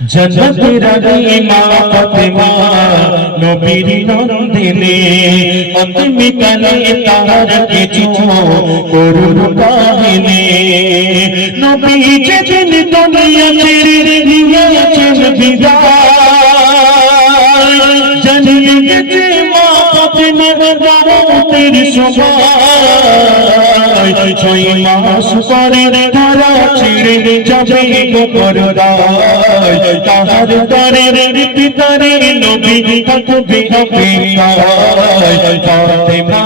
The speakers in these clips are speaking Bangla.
जन्नती रानी माँ फातिमा नबीर नंदिनी अंतमिकाले तार किछु करुण काहिनी नबी जेदिन दुनिया तेरे नियेছেন বিদায় জানিয়ে গেছে মা ফাতিমা মওতের সময় ছয় মাস পরে তারা ছেড়ে যাবে পরদায় তাহার তরে পিতারে নবী থাকবে অপেক্ষায় ফাতিমা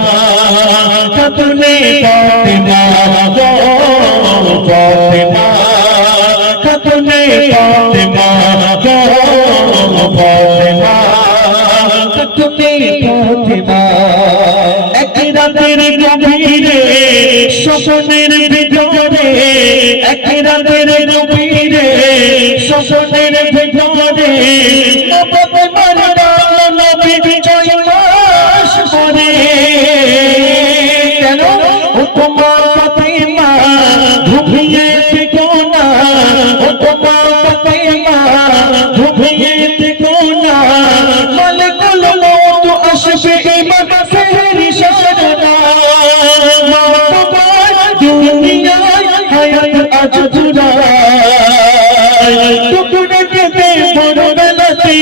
খাতুনে ফাতিমা ফাতিমা খাতুনে ফাতিমা ফাতিমা খাতুনে ফাতিমা এক রাতের গভীরে স্বপ্নের ভিতরে এক রাতের গভীরে স্বপ্নের ভিতরে ফাতিমার নাম নবী ছয় মাস পরে কেন উপমা ফাতিমা ধুপিয়ে থেকো না উপমা ফাতিমা ধুপিয়ে থেকো না মালিকুল মউত আসবে ইমান সেহরি শরনা মা তোমার দুনিয়ায় হায়াত আজ জুড়ায় টুকরে কেটে ভোরবেলাতে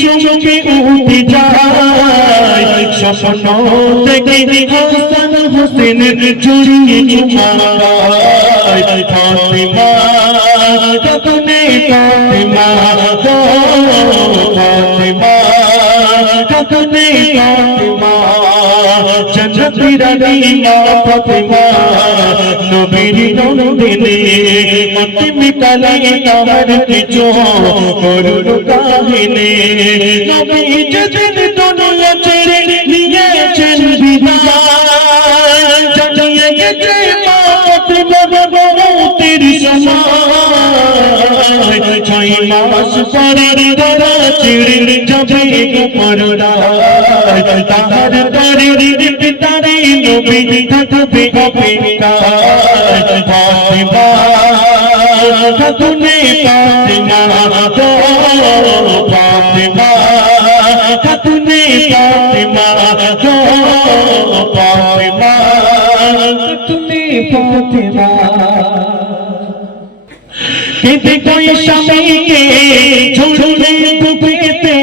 চমকে উঠে যায় স্বপ্ন দেখে হাসান হোসেনের জড়িয়ে চুমায় ফাতিমা খাতুনে ফাতিমা ফাতিমা খাতুনে ফাতিমা জন্নতি রানী মা ফাতিমা নবীর নন্দিনী অন্তিমকালে তার কিছু করুণ কাহিনী নবী যেদিন দুনিয়া ছেড়ে নিয়েছেন বিদায় জানিয়ে গেছে মা ফাতিমা মওতের সময় ছয় মাস পরে তারা ছেড়ে যাবে পরদায় তাহার তরে পিতারে নবী থাকবে অপেক্ষায় ফাতিমা খাতুনে ফাতিমা ফাতিমা খাতুনে ফাতিমা ফাতিমা খাতুনে ফাতিমা কেঁদে কোই স্বামীকে ঝুড়ে বুকেতে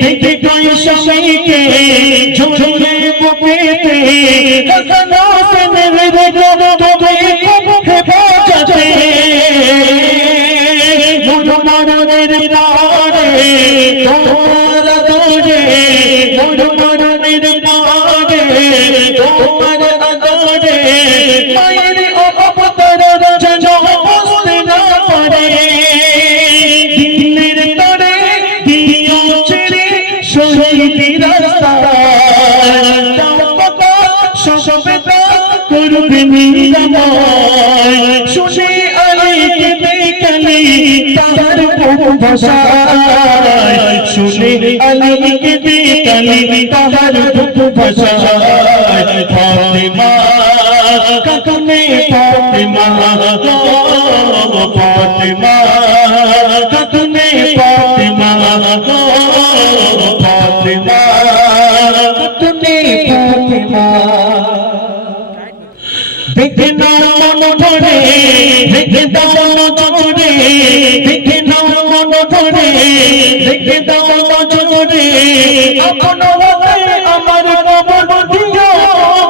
কেঁদে কোই স্বামীকে ঝুড়ে বুকেতে হাসান হোসেনের তবে মুখে বাজাতে মরণের পারে তোমার আদরে মরণের পারে তোমার আদরে মায়ের অবতার যেন বসতে না পারে দিনের তরে দিও ছেড়ে শহীদের রাস্তায় সবেদা করবে নিরাময় শুনে আলীকে দেখালি তাহার ভাষায় শুনে আলীকে দেখালি তাহার ভাষায় ফাতিমা খাতুনে ফাতিমা ফাতিমা খাতুনে ফাতিমা ফাতিমা খাতুনে ফাতিমা দেখে নাও মন ভরে দেখে দাও নজরে দেখে নাও মন ভরে দেখে দাও নজরে আপন হবে আমার কবর দিও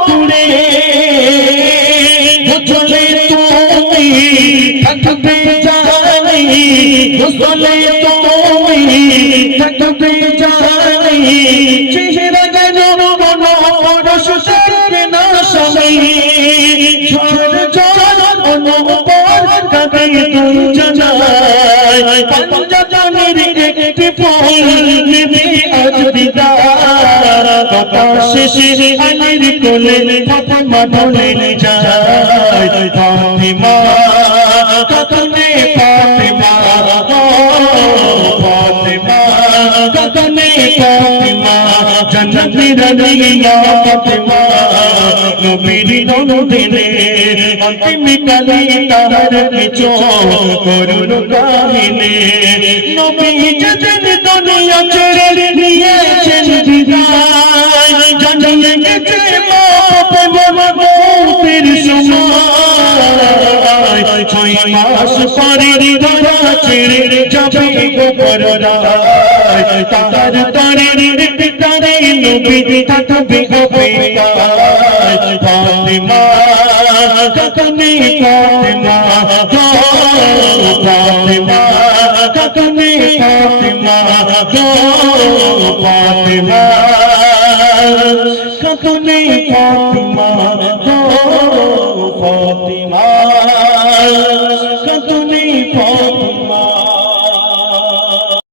তুড়ে বুঝলে তুমি থাকবে জানি বুঝলে তুমি থাকবে জানি চেহারা যেন মন পরশ থাকে না স্বামী ঝড় জল অনুপর কাঁদে দুই জানায় পাঞ্জাজানের একটি ফুল নেবে আজ দিদার কথা শেষে আলীর কোলে ফাতিমা ঢলে যায় ফাতিমা খাতুনে ফাতিমা ফাতিমা খাতুনে ফাতিমা জন্নতি রানী মা ফাতিমা নবীর নন্দিনে অন্তিম কালে তাহার কিছু করুণ কাহিনী নবী যেদিন দুনিয়া ছেড়ে নিয়েছেন বিদায় জানিয়ে গেছে মৌতের সময় 6 মাস পরে ধরা ছেড়ে যাবে গোবরায় তাহার তরের পিতারে নবী থাকবে অপেক্ষায় ফাতেমা কাকনে ফাতেমা ফাতেমা কাকনে ফাতেমা ফাতেমা কাকনে ফাতেমা ফাতেমা